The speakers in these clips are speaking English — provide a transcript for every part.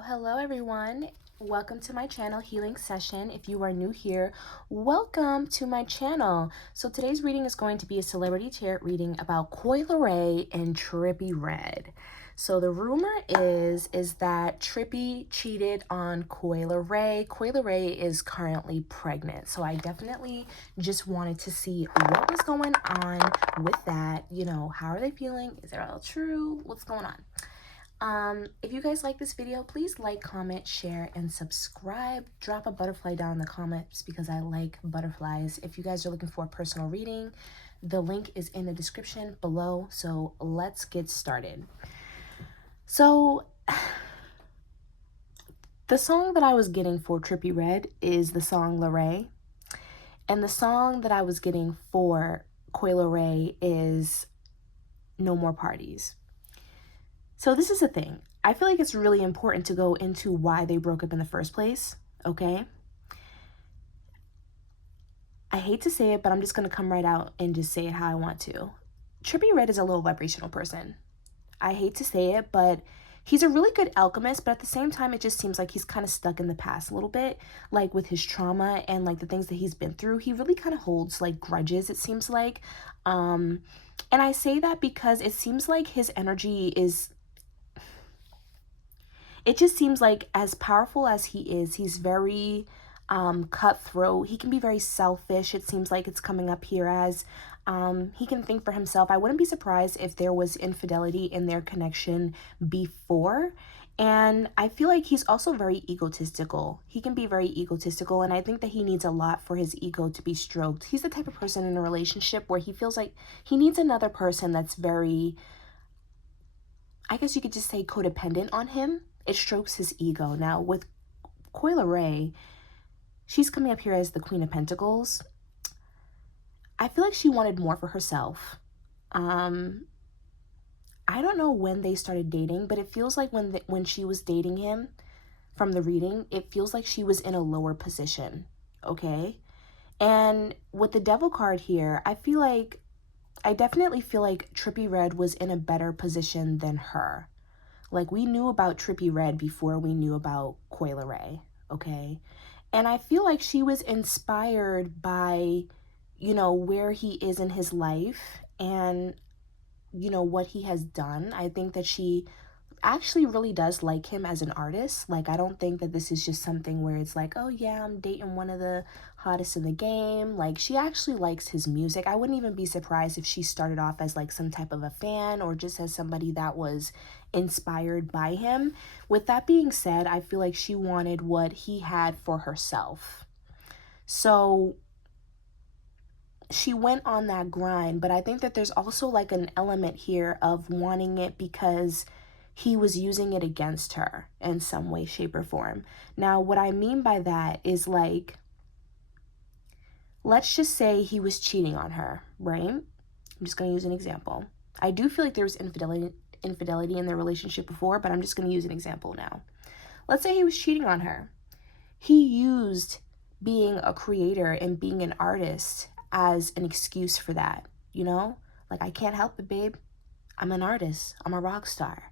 Hello everyone. Welcome to my channel, Healing Session. If you are new here, welcome to my channel. So today's reading is going to be a celebrity tarot reading about COI and TRIPPIE Red. So the rumor is that TRIPPIE cheated on COI. COI is currently pregnant. So I definitely just wanted to see what was going on with that. You know, how are they feeling? Is it all true? What's going on? If you guys like this video, please like, comment, share, and subscribe. Drop a butterfly down in the comments because I like butterflies. If you guys are looking for a personal reading, the link is in the description below. So let's get started. So the song that I was getting for TRIPPIE Red is the song LERAY. And the song that I was getting for COI is No More Parties. So this is the thing. I feel like it's really important to go into why they broke up in the first place, okay? I hate to say it, but I'm just going to come right out and just say it how I want to. TRIPPIE Red is a low vibrational person. I hate to say it, but he's a really good alchemist, but at the same time, it just seems like he's kind of stuck in the past a little bit, like with his trauma and like the things that he's been through. He really kind of holds like grudges, it seems like. And I say that because it seems like his energy is... It just seems like as powerful as he is, he's very cutthroat. He can be very selfish. It seems like it's coming up here as he can think for himself. I wouldn't be surprised if there was infidelity in their connection before. And I feel like he's also very egotistical. He can be very egotistical, and I think that he needs a lot for his ego to be stroked. He's the type of person in a relationship where he feels like he needs another person that's very, I guess you could just say, codependent on him. It strokes his ego. Now, with COI, she's coming up here as the Queen of Pentacles. I feel like she wanted more for herself. I don't know when they started dating, but it feels like when she was dating him, from the reading, it feels like she was in a lower position, okay? And with the Devil card here, I definitely feel like TRIPPIE Red was in a better position than her. Like, we knew about TRIPPIE Red before we knew about COI, okay? And I feel like she was inspired by, you know, where he is in his life and, you know, what he has done. I think that she actually really does like him as an artist. Like, I don't think that this is just something where it's like, oh yeah, I'm dating one of the hottest in the game. Like, she actually likes his music. I wouldn't even be surprised if she started off as like some type of a fan or just as somebody that was inspired by him. With that being said, I feel like she wanted what he had for herself. So she went on that grind, but I think that there's also like an element here of wanting it because he was using it against her in some way, shape, or form. Now, what I mean by that is, like, let's just say he was cheating on her, right? I'm just going to use an example. I do feel like there was infidelity in their relationship before, but I'm just going to use an example now. Let's say he was cheating on her. He used being a creator and being an artist as an excuse for that, you know? Like, I can't help it, babe. I'm an artist. I'm a rock star.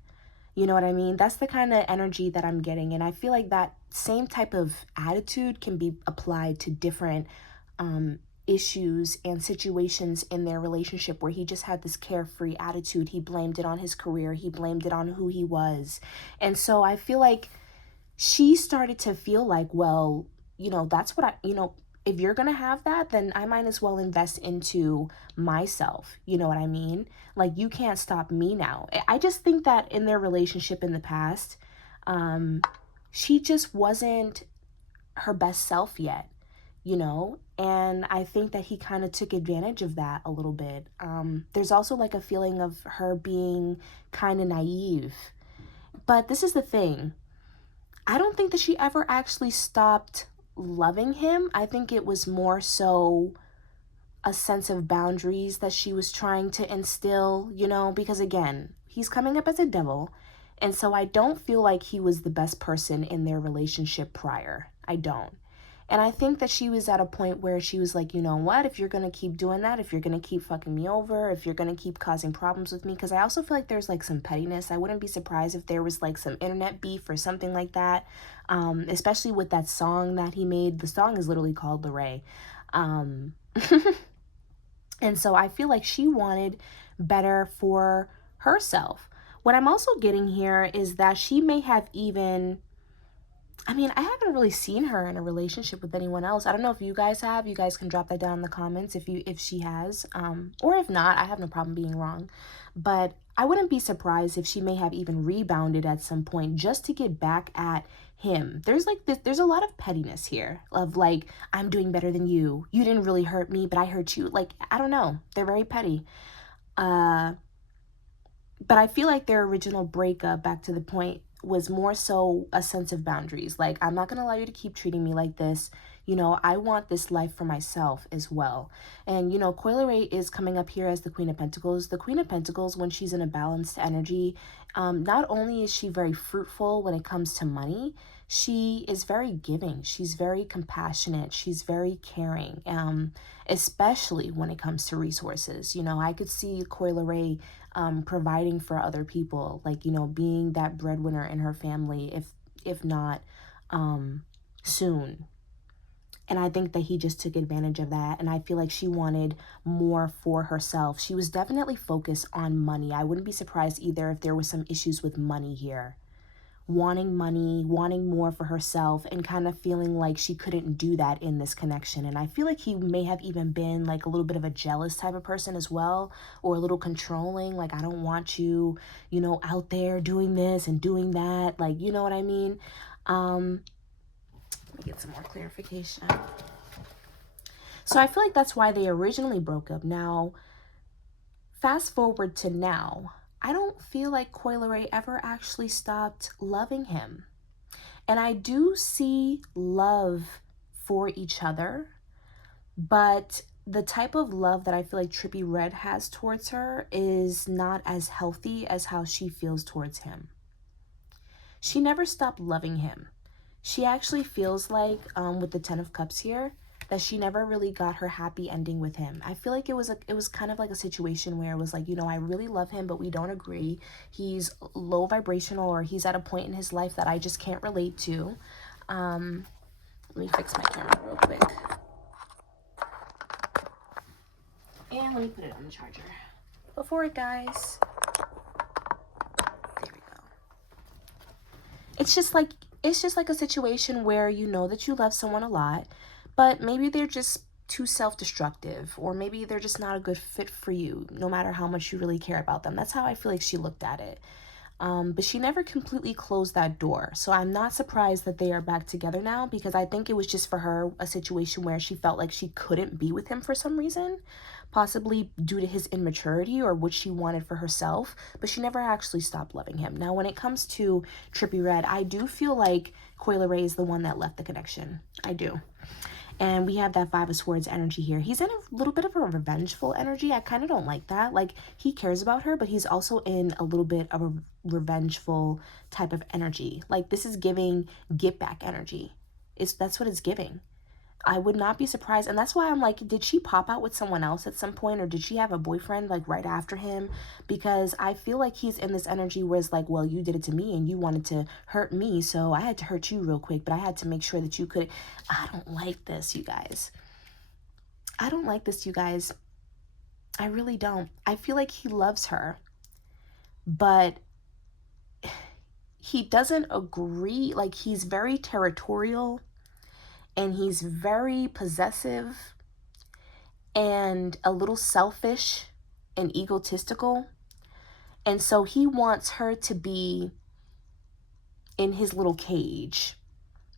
You know what I mean? That's the kind of energy that I'm getting. And I feel like that same type of attitude can be applied to different issues and situations in their relationship where he just had this carefree attitude. He blamed it on his career. He blamed it on who he was. And so I feel like she started to feel like, well, you know, that's what if you're going to have that, then I might as well invest into myself. You know what I mean? Like, you can't stop me now. I just think that in their relationship in the past, she just wasn't her best self yet, you know? And I think that he kind of took advantage of that a little bit. There's also like a feeling of her being kind of naive. But this is the thing. I don't think that she ever actually stopped loving him. I think it was more so a sense of boundaries that she was trying to instill, you know, because again, he's coming up as a devil. And so I don't feel like he was the best person in their relationship prior. I don't. And I think that she was at a point where she was like, you know what, if you're going to keep doing that, if you're going to keep fucking me over, if you're going to keep causing problems with me, because I also feel like there's like some pettiness. I wouldn't be surprised if there was like some internet beef or something like that, especially with that song that he made. The song is literally called LERAY. And so I feel like she wanted better for herself. What I'm also getting here is that she may have even, I mean, I haven't really seen her in a relationship with anyone else. I don't know if you guys have. You guys can drop that down in the comments if she has. Or if not, I have no problem being wrong. But I wouldn't be surprised if she may have even rebounded at some point just to get back at him. There's like this, there's a lot of pettiness here of like, I'm doing better than you. You didn't really hurt me, but I hurt you. Like, I don't know. They're very petty. But I feel like their original breakup, back to the point, was more so a sense of boundaries. Like, I'm not going to allow you to keep treating me like this. You know, I want this life for myself as well. And, you know, COI is coming up here as the Queen of Pentacles. The Queen of Pentacles, when she's in a balanced energy, not only is she very fruitful when it comes to money, she is very giving. She's very compassionate. She's very caring, especially when it comes to resources. You know, I could see COI providing for other people, like, you know, being that breadwinner in her family, if not soon. And I think that he just took advantage of that. And I feel like she wanted more for herself. She was definitely focused on money. I wouldn't be surprised either if there was some issues with money here. Wanting money, wanting more for herself, and kind of feeling like she couldn't do that in this connection. And I feel like he may have even been like a little bit of a jealous type of person as well, or a little controlling, like, I don't want you, you know, out there doing this and doing that, like, you know what I mean? Let me get some more clarification. So I feel like that's why they originally broke up. Now, fast forward to now, I don't feel like COI ever actually stopped loving him. And I do see love for each other, but the type of love that I feel like Trippie Redd has towards her is not as healthy as how she feels towards him. She never stopped loving him. She actually feels like, with the Ten of Cups here, that she never really got her happy ending with him. I feel like it was kind of like a situation where it was like, you know, I really love him, but we don't agree. He's low vibrational, or he's at a point in his life that I just can't relate to. Let me fix my camera real quick. And let me put it on the charger before it dies. There we go. It's just like a situation where you know that you love someone a lot, but maybe they're just too self-destructive, or maybe they're just not a good fit for you, no matter how much you really care about them. That's how I feel like she looked at it. But she never completely closed that door. So I'm not surprised that they are back together now, because I think it was just for her a situation where she felt like she couldn't be with him for some reason, possibly due to his immaturity or what she wanted for herself, but she never actually stopped loving him. Now, when it comes to Trippie Redd, I do feel like COI is the one that left the connection. I do. And we have that Five of Swords energy here. He's in a little bit of a revengeful energy. I kind of don't like that. Like, he cares about her, but he's also in a little bit of a revengeful type of energy. Like, this is giving get back energy. That's what it's giving. I would not be surprised. And that's why I'm like, did she pop out with someone else at some point? Or did she have a boyfriend like right after him? Because I feel like he's in this energy where it's like, well, you did it to me and you wanted to hurt me, so I had to hurt you real quick, but I had to make sure that you could. I don't like this, you guys. I don't like this, you guys. I really don't. I feel like he loves her, but he doesn't agree. Like, he's very territorial, and he's very possessive and a little selfish and egotistical. And so he wants her to be in his little cage.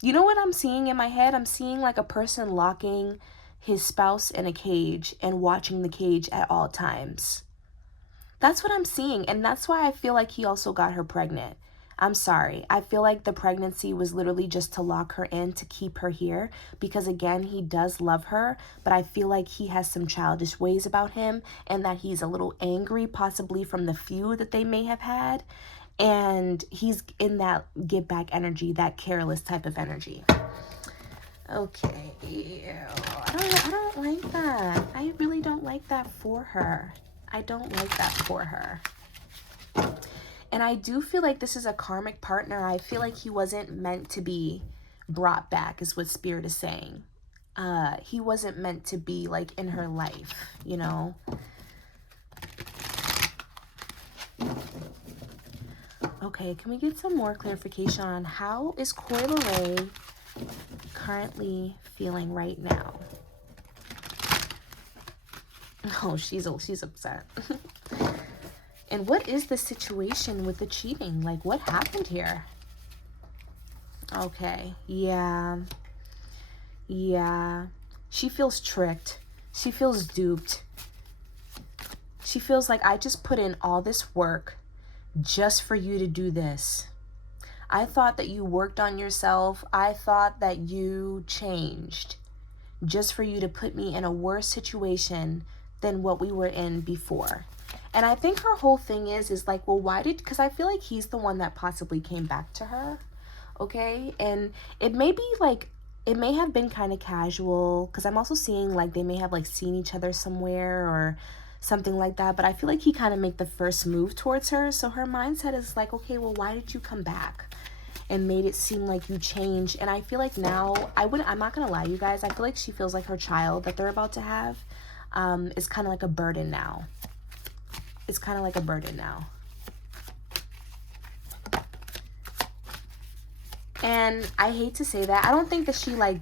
You know what I'm seeing in my head? I'm seeing like a person locking his spouse in a cage and watching the cage at all times. That's what I'm seeing. And that's why I feel like he also got her pregnant. I'm sorry. I feel like the pregnancy was literally just to lock her in, to keep her here, because again, he does love her, but I feel like he has some childish ways about him, and that he's a little angry, possibly from the feud that they may have had. And he's in that get back energy, that careless type of energy. Okay. I don't like that. I really don't like that for her. I don't like that for her. And I do feel like this is a karmic partner. I feel like he wasn't meant to be brought back, is what Spirit is saying. He wasn't meant to be like in her life, you know? Okay, can we get some more clarification on how is COI LERAY currently feeling right now? Oh, she's upset. And what is the situation with the cheating? Like, what happened here? Okay, yeah. She feels tricked. She feels duped. She feels like I just put in all this work just for you to do this. I thought that you worked on yourself. I thought that you changed just for you to put me in a worse situation than what we were in before. And I think her whole thing is like, well, why did, because I feel like he's the one that possibly came back to her. Okay. And it may be like, it may have been kind of casual, because I'm also seeing like they may have like seen each other somewhere or something like that. But I feel like he kind of made the first move towards her. So her mindset is like, okay, well, why did you come back? And made it seem like you changed. And I feel like now, I'm not gonna lie, you guys, I feel like she feels like her child that they're about to have is kind of like a burden now. It's kind of like a burden now. And I hate to say that. I don't think that she like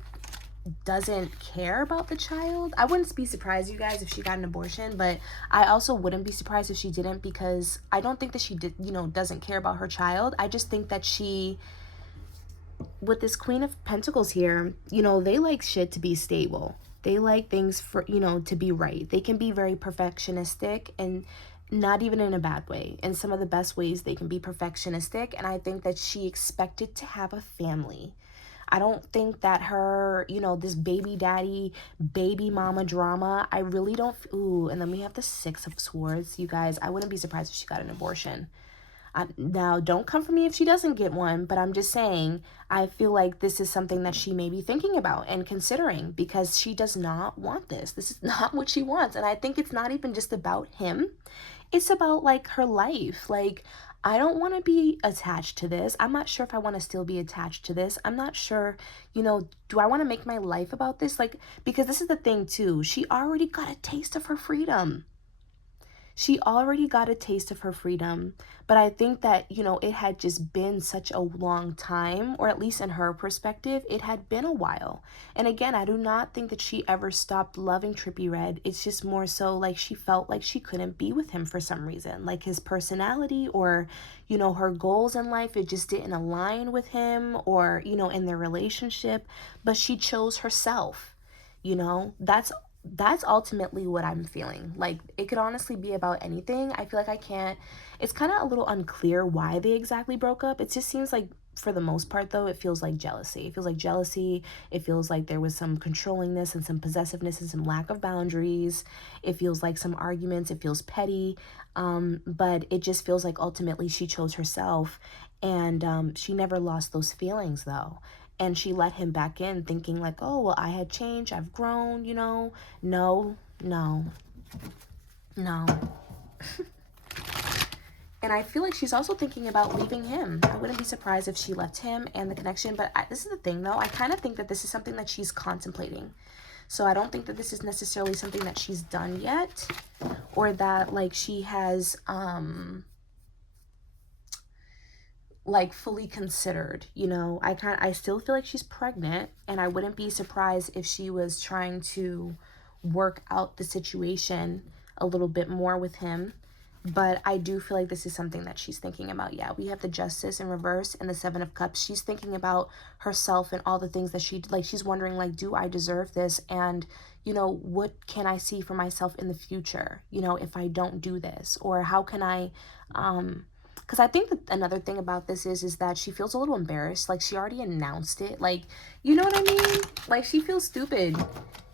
doesn't care about the child. I wouldn't be surprised, you guys, if she got an abortion, but I also wouldn't be surprised if she didn't, because I don't think that she did, you know, doesn't care about her child. I just think that she, with this Queen of Pentacles here, you know, they like shit to be stable. They like things for, you know, to be right. They can be very perfectionistic, and not even in a bad way. In some of the best ways, they can be perfectionistic. And I think that she expected to have a family. I don't think that her, you know, this baby daddy, baby mama drama, I really don't. Ooh, and then we have the Six of Swords. You guys, I wouldn't be surprised if she got an abortion. Now, don't come for me if she doesn't get one, but I'm just saying, I feel like this is something that she may be thinking about and considering, because she does not want this. This is not what she wants. And I think it's not even just about him. It's about like her life. Like, I don't want to be attached to this. I'm not sure if I want to still be attached to this. I'm not sure, you know, do I want to make my life about this? Like, because this is the thing too. She already got a taste of her freedom. She already got a taste of her freedom, but I think that, you know, it had just been such a long time, or at least in her perspective, it had been a while. And again, I do not think that she ever stopped loving Trippie Redd. It's just more so like she felt like she couldn't be with him for some reason, like his personality or, you know, her goals in life, it just didn't align with him, or, you know, in their relationship, but she chose herself. You know, that's ultimately what I'm feeling. Like, it could honestly be about anything. I feel like I can't, it's kind of a little unclear why they exactly broke up. It just seems like, for the most part though, it feels like jealousy. It feels like jealousy. It feels like there was some controllingness and some possessiveness and some lack of boundaries. It feels like some arguments. It feels petty. But it just feels like ultimately she chose herself, and she never lost those feelings though. And she let him back in thinking like, oh, well, I had changed, I've grown, you know. No. And I feel like she's also thinking about leaving him. I wouldn't be surprised if she left him and the connection. But this is the thing, though. I kind of think that this is something that she's contemplating. So I don't think that this is necessarily something that she's done yet, or that, like, she has, like, fully considered, you know. I still feel like she's pregnant, and I wouldn't be surprised if she was trying to work out the situation a little bit more with him. But I do feel like this is something that she's thinking about. Yeah, we have the Justice in reverse and the Seven of Cups. She's thinking about herself and all the things that she's wondering, like, do I deserve this? And, you know, what can I see for myself in the future, you know, if I don't do this? Or how can I, because I think that another thing about this is that she feels a little embarrassed. Like, she already announced it. Like, you know what I mean? Like, she feels stupid,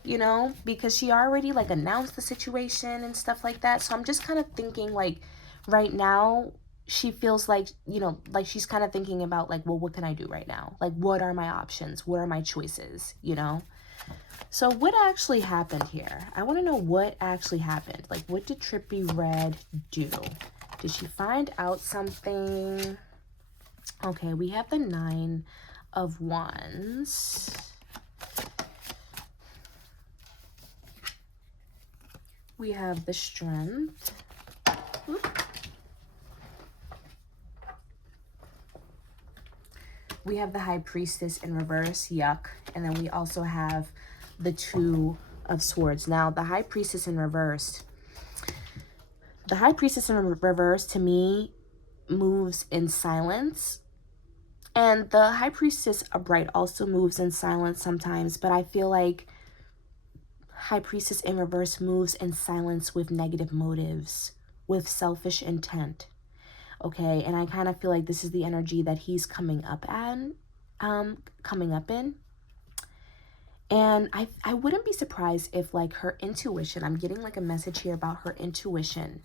you know, because she already, like, announced the situation and stuff like that. So I'm just kind of thinking, like, right now, she feels like, you know, like she's kind of thinking about like, well, what can I do right now? Like, what are my options? What are my choices? You know? So what actually happened here? I want to know what actually happened. Like, what did Trippie Red do? Did she find out something? Okay, we have the 9 of Wands. We have the Strength. Oop. We have the High Priestess in reverse, yuck. And then we also have the 2 of Swords. Now, the High Priestess in reverse. The High Priestess in reverse, to me, moves in silence. And the High Priestess upright also moves in silence sometimes. But I feel like High Priestess in reverse moves in silence with negative motives, with selfish intent. Okay, and I kind of feel like this is the energy that he's coming up in. And I wouldn't be surprised if like her intuition, I'm getting like a message here about her intuition.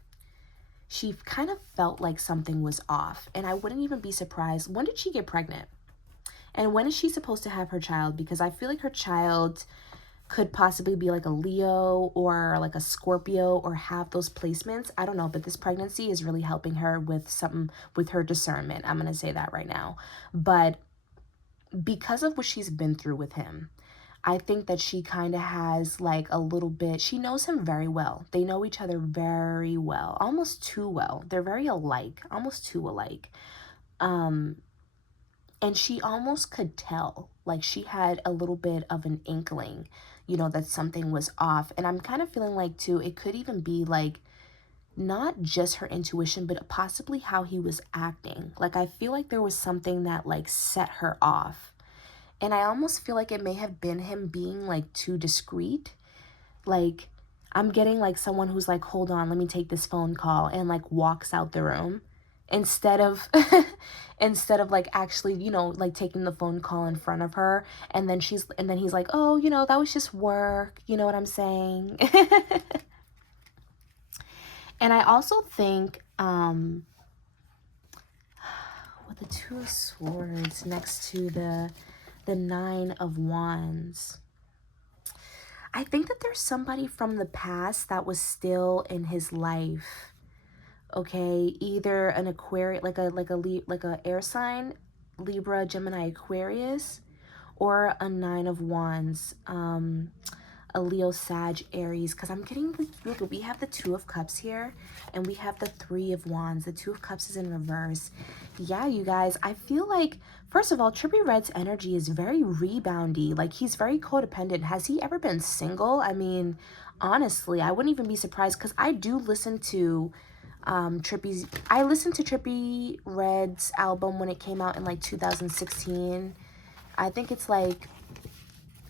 She kind of felt like something was off, and I wouldn't even be surprised. When did she get pregnant? And when is she supposed to have her child? Because I feel like her child could possibly be like a Leo or like a Scorpio or have those placements. I don't know, but this pregnancy is really helping her with something with her discernment. I'm going to say that right now. But because of what she's been through with him, I think that she kind of has like a little bit, she knows him very well. They know each other very well, almost too well. They're very alike, almost too alike. And she almost could tell, like she had a little bit of an inkling, you know, that something was off. And I'm kind of feeling like too, it could even be like not just her intuition, but possibly how he was acting. Like I feel like there was something that like set her off. And I almost feel like it may have been him being like too discreet. Like I'm getting like someone who's like, hold on, let me take this phone call, and like walks out the room instead of instead of like actually, you know, like taking the phone call in front of her. And then he's like, oh, you know, that was just work. You know what I'm saying? And I also think with the 2 of Swords next to the 9 of Wands, I think that there's somebody from the past that was still in his life. Okay, either an Aquarius, like a air sign, Libra, Gemini, Aquarius, or a 9 of Wands, a Leo, Sag, Aries. Because I'm getting, look, we have the 2 of Cups here, and we have the 3 of Wands. The 2 of Cups is in reverse. Yeah, you guys, I feel like, first of all, Trippie Red's energy is very reboundy. Like, he's very codependent. Has he ever been single? I mean, honestly, I wouldn't even be surprised, because I do listen to I listened to Trippie Red's album when it came out in like 2016. I think it's like,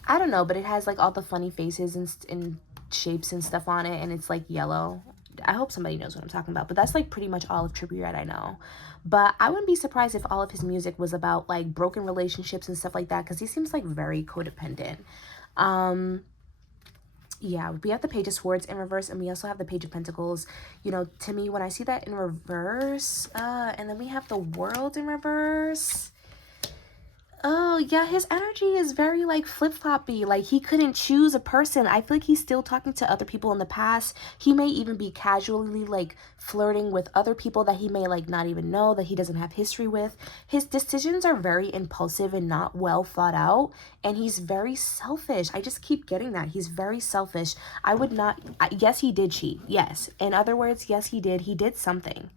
I don't know, but it has like all the funny faces and shapes and stuff on it, and it's like yellow. I hope somebody knows what I'm talking about, but that's like pretty much all of Trippie Redd I know. But I wouldn't be surprised if all of his music was about like broken relationships and stuff like that, because he seems like very codependent. Yeah, we have the Page of Swords in reverse, and we also have the Page of Pentacles. You know, to me, when I see that in reverse, and then we have the World in reverse. Oh, yeah, his energy is very, like, flip-floppy. Like, he couldn't choose a person. I feel like he's still talking to other people in the past. He may even be casually, like, flirting with other people that he may, like, not even know, that he doesn't have history with. His decisions are very impulsive and not well thought out, and he's very selfish. I just keep getting that. He's very selfish. I would not... Yes, he did cheat. Yes. In other words, yes, he did. He did something.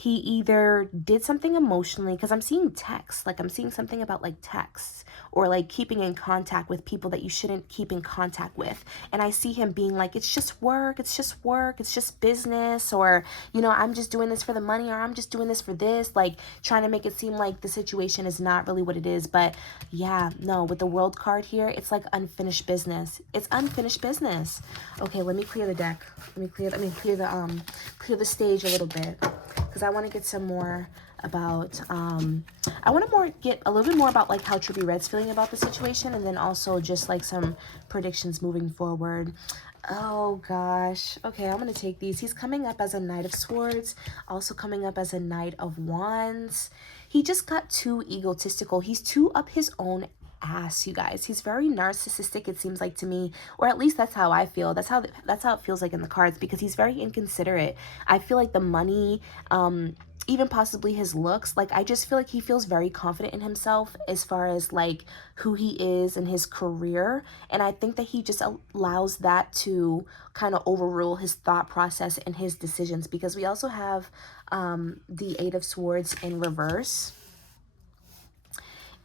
He either did something emotionally, because I'm seeing texts, like I'm seeing something about like texts or like keeping in contact with people that you shouldn't keep in contact with. And I see him being like, it's just work, it's just work, it's just business, or, you know, I'm just doing this for the money, or I'm just doing this for this, like trying to make it seem like the situation is not really what it is. But yeah, no, with the World card here, it's like unfinished business. It's unfinished business. Okay, let me clear the deck. Let me clear the stage a little bit. because I want to get some more about, I want to get a little bit more about like how Trippie Red's feeling about the situation, and then also just like some predictions moving forward. Oh gosh. Okay, I'm gonna take these. He's coming up as a Knight of Swords, also coming up as a Knight of Wands. He just got too egotistical. He's too up his own ass, you guys. He's very narcissistic, it seems like to me, or at least that's how I feel. That's how it feels like in the cards, because he's very inconsiderate. I feel like the money, even possibly his looks, like I just feel like he feels very confident in himself as far as like who he is and his career, and I think that he just allows that to kind of overrule his thought process and his decisions, because we also have the Eight of Swords in reverse.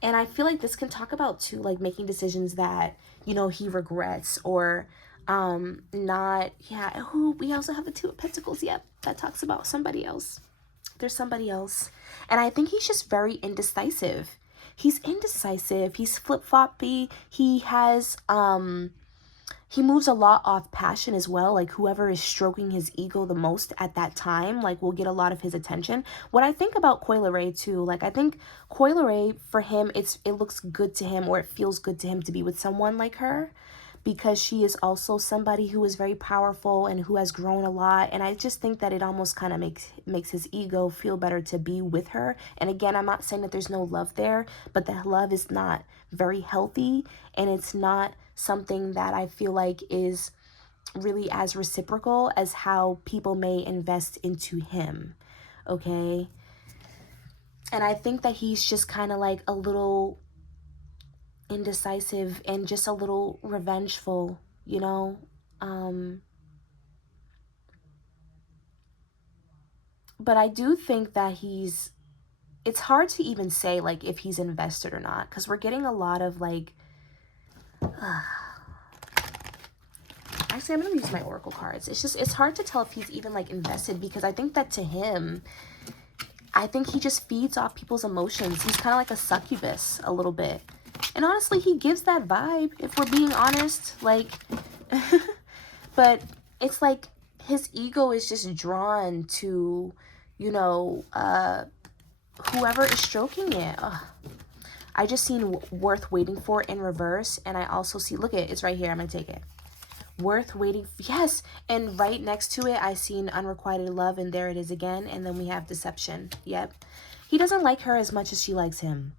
And I feel like this can talk about too, like making decisions that, you know, he regrets, or not, yeah. Who, we also have the Two of Pentacles. Yep, that talks about somebody else. There's somebody else. And I think he's just very indecisive. He's indecisive. He's flip-floppy. He has, he moves a lot off passion as well. Like whoever is stroking his ego the most at that time, like will get a lot of his attention. What I think about COI LERAY too, like I think COI LERAY for him, it looks good to him, or it feels good to him to be with someone like her, because she is also somebody who is very powerful and who has grown a lot. And I just think that it almost kind of makes his ego feel better to be with her. And again, I'm not saying that there's no love there, but that love is not very healthy, and it's not something that I feel like is really as reciprocal as how people may invest into him. Okay. And I think that he's just kind of like a little indecisive and just a little revengeful, you know. But I do think that it's hard to even say like if he's invested or not, because we're getting a lot of like actually, I'm gonna use my oracle cards. It's hard to tell if he's even like invested, because I think that to him, I think he just feeds off people's emotions. He's kind of like a succubus a little bit. And honestly, he gives that vibe, if we're being honest. Like, but it's like his ego is just drawn to, you know, whoever is stroking it. Ugh. I just seen Worth Waiting For in reverse. And I also see, look at it, it's right here. I'm going to take it. Worth Waiting For, yes. And right next to it, I seen Unrequited Love, and there it is again. And then we have Deception. Yep. He doesn't like her as much as she likes him.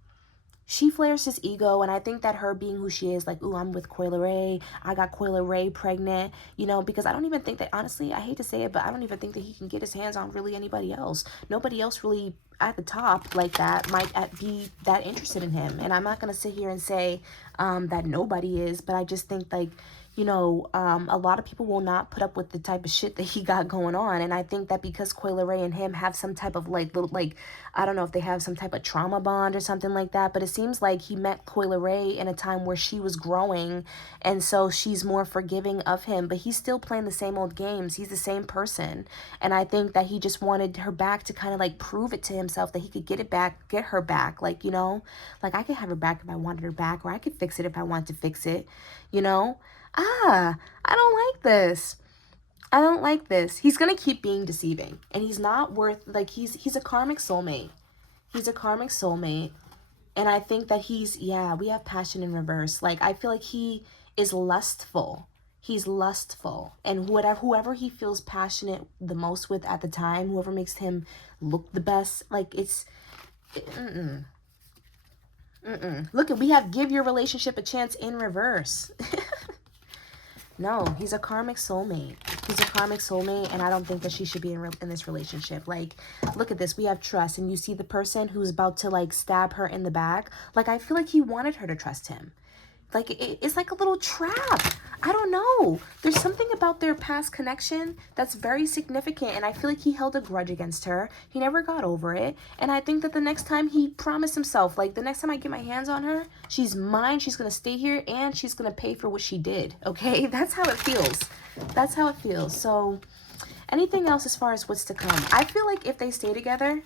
She flares his ego, and I think that her being who she is, like, ooh, I'm with COI LERAY, I got COI LERAY pregnant, you know, because I don't even think that, honestly, I hate to say it, but I don't even think that he can get his hands on really anybody else. Nobody else really at the top like that might be that interested in him. And I'm not going to sit here and say that nobody is, but I just think, like, you know, a lot of people will not put up with the type of shit that he got going on. And I think that because COI LERAY and him have some type of like little, like, I don't know if they have some type of trauma bond or something like that, but it seems like he met COI LERAY in a time where she was growing, and so she's more forgiving of him, but he's still playing the same old games. He's the same person. And I think that he just wanted her back to kind of like prove it to himself that he could get her back. Like, you know, like I could have her back if I wanted her back, or I could fix it if I wanted to fix it, you know? I don't like this. I don't like this. He's going to keep being deceiving, and he's not worth, like, he's a karmic soulmate. He's a karmic soulmate. And I think that yeah, we have passion in reverse. Like, I feel like he is lustful. He's lustful. And whoever he feels passionate the most with at the time, whoever makes him look the best, like, Look, we have give your relationship a chance in reverse. No, he's a karmic soulmate. He's a karmic soulmate, and I don't think that she should be in this relationship. Like, look at this. We have trust, and you see the person who's about to, like, stab her in the back. Like, I feel like he wanted her to trust him. Like, it's like a little trap. I don't know. There's something about their past connection that's very significant, and I feel like he held a grudge against her. He never got over it, and I think that the next time he promised himself, like, the next time I get my hands on her, she's mine, she's going to stay here, and she's going to pay for what she did, okay? That's how it feels. That's how it feels. So, anything else as far as what's to come? I feel like if they stay together,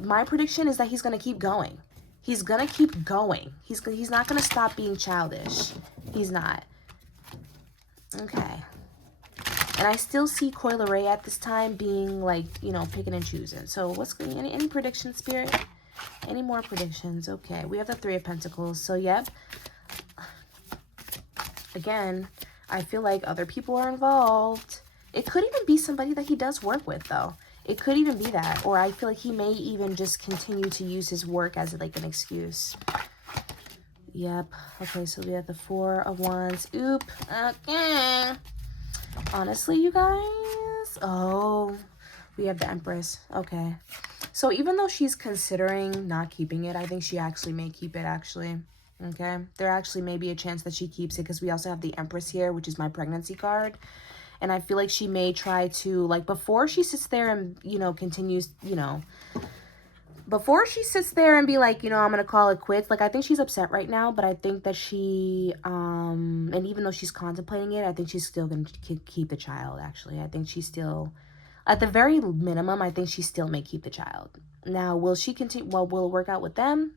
my prediction is that he's going to keep going. He's going to keep going. He's not going to stop being childish. He's not. Okay. And I still see COI LERAY at this time being like, you know, picking and choosing. So what's going on? Any predictions, Spirit? Any more predictions? Okay, we have the Three of Pentacles. So, yep. Again, I feel like other people are involved. It could even be somebody that he does work with, though. It could even be that. Or I feel like he may even just continue to use his work as, like, an excuse. Yep. Okay, so we have the Four of Wands. Oop. Okay. Honestly, you guys. Oh, we have the Empress. Okay. So even though she's considering not keeping it, I think she actually may keep it, actually. Okay. There actually may be a chance that she keeps it because we also have the Empress here, which is my pregnancy card. And I feel like she may try to, like, before she sits there and, you know, continues, you know, before she sits there and be like, you know, I'm going to call it quits. Like, I think she's upset right now, but I think that she, and even though she's contemplating it, I think she's still going to keep the child, actually. I think she's still, at the very minimum, I think she still may keep the child. Now, will she continue, well, will it work out with them?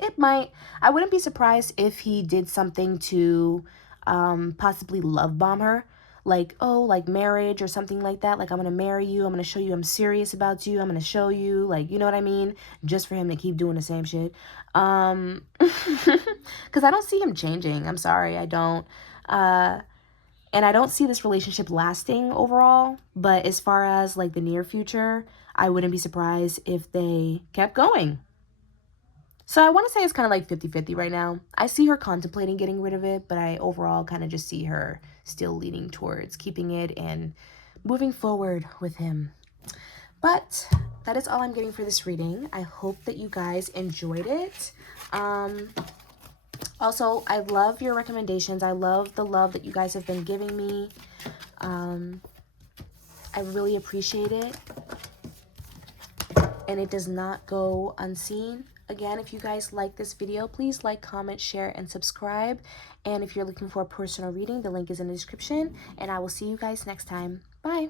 It might. I wouldn't be surprised if he did something to possibly love bomb her. Like, oh, like marriage or something like that. Like, I'm going to marry you. I'm going to show you I'm serious about you. I'm going to show you, like, you know what I mean? Just for him to keep doing the same shit. Because I don't see him changing. I'm sorry. I don't. And I don't see this relationship lasting overall. But as far as, like, the near future, I wouldn't be surprised if they kept going. So I want to say it's kind of like 50-50 right now. I see her contemplating getting rid of it, but I overall kind of just see her still leaning towards keeping it and moving forward with him. But that is all I'm getting for this reading. I hope that you guys enjoyed it. Also, I love your recommendations. I love the love that you guys have been giving me. I really appreciate it. And it does not go unseen. Again, if you guys like this video, please like, comment, share, and subscribe. And if you're looking for a personal reading, the link is in the description. And I will see you guys next time. Bye.